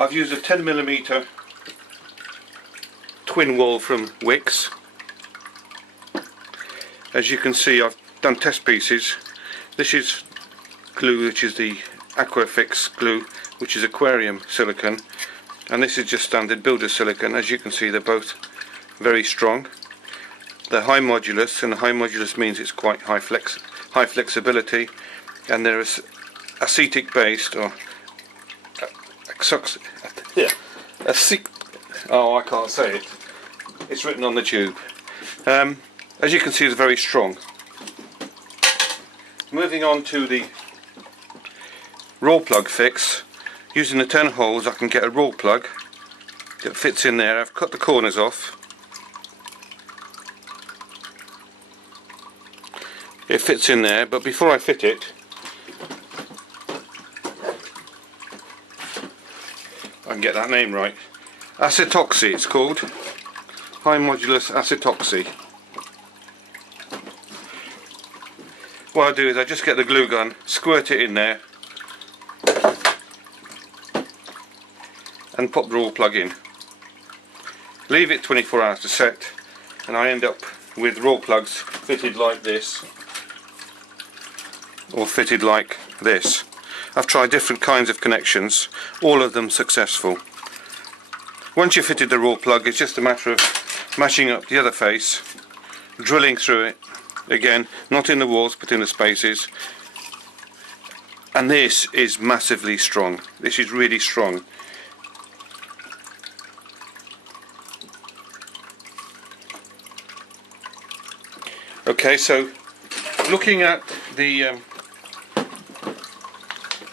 I've used a 10mm twin wall from Wix. As you can see, I've done test pieces. This is glue, which is the Aquafix glue, which is aquarium silicone, and this is just standard builder silicone. As you can see, they're both very strong. They're high modulus, and the high modulus means it's quite high flexibility, and they're acetic based, or I can't say it. It's written on the tube. As you can see, it's very strong. Moving on to the raw plug fix. Using the 10 holes, I can get a raw plug that fits in there. I've cut the corners off. It fits in there, but before I fit it, I can get that name right. Acetoxy it's called. High modulus acetoxy. What I do is I just get the glue gun, squirt it in there, and pop the raw plug in. Leave it 24 hours to set, and I end up with raw plugs fitted like this, or fitted like this. I've tried different kinds of connections, all of them successful. Once you've fitted the raw plug, it's just a matter of matching up the other face, drilling through it, again, not in the walls but in the spaces, and this is massively strong. This is really strong. Okay, so looking at the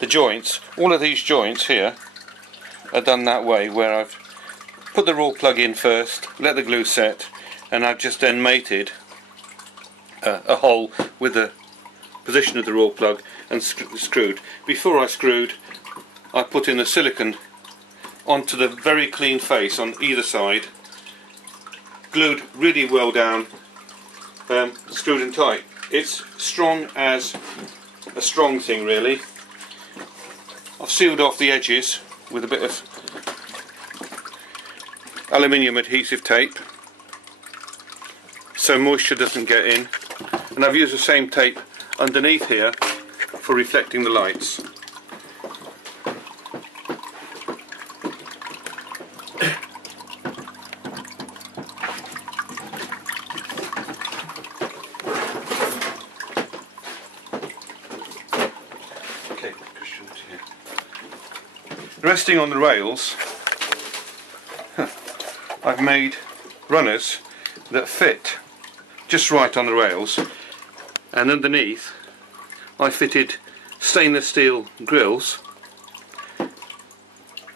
joints, all of these joints here are done that way, where I've put the raw plug in first, let the glue set, and I've just then mated a hole with the position of the raw plug and screwed. Before I screwed, I put in the silicone onto the very clean face on either side, glued really well down, screwed in tight. It's strong as a strong thing, really. I've sealed off the edges with a bit of aluminium adhesive tape so moisture doesn't get in, and I've used the same tape underneath here for reflecting the lights. Resting on the rails, I've made runners that fit just right on the rails, and underneath I fitted stainless steel grills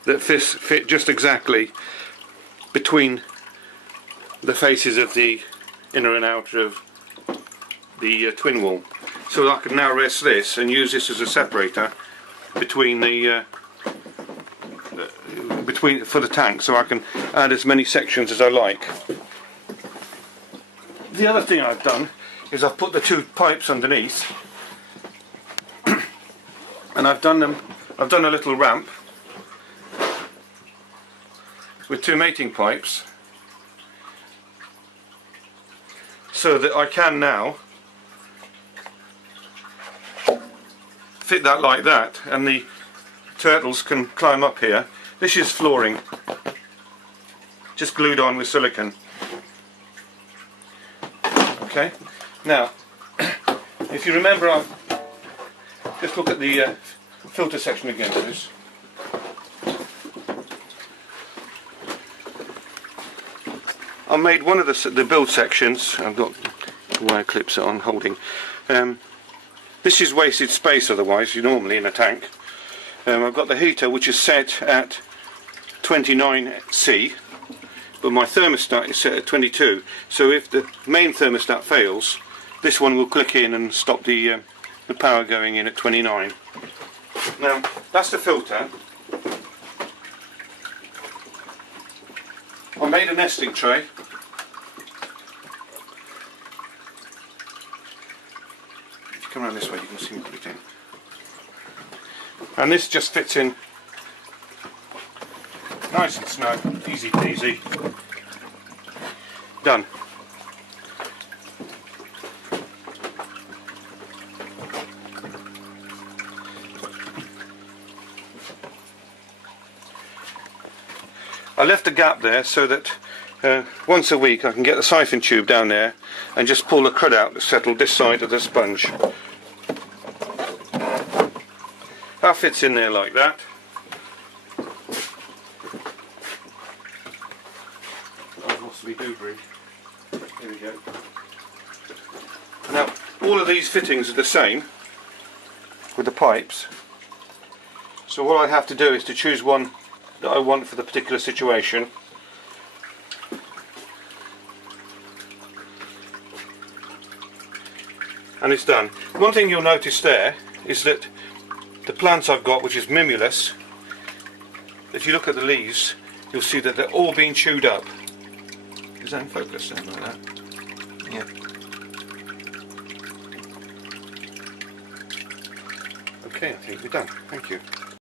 that fit just exactly between the faces of the inner and outer of the twin wall. So I can now rest this and use this as a separator between the for the tank, so I can add as many sections as I like. The other thing I've done is I've put the two pipes underneath, and I've done a little ramp with two mating pipes, so that I can now fit that like that, and the turtles can climb up here. This is flooring, just glued on with silicone. Okay, now if you remember, just look at the filter section again, please. I made one of the build sections. I've got wire clips on holding. This is wasted space otherwise, normally in a tank. I've got the heater, which is set at 29C, but my thermostat is set at 22, so if the main thermostat fails, this one will click in and stop the power going in at 29. Now that's the filter. I made a nesting tray. If you come around this way, you can see me put it in. And this just fits in Nice and snug, easy peasy. Done. I left a gap there so that once a week I can get the siphon tube down there and just pull the crud out to settle this side of the sponge. That fits in there like that. Here we go. Now all of these fittings are the same with the pipes, so all I have to do is to choose one that I want for the particular situation. And it's done. One thing you'll notice there is that the plants I've got, which is mimulus, if you look at the leaves you'll see that they're all being chewed up. Is that in focus? Something like that? Yeah. Okay, I think we're done. Thank you.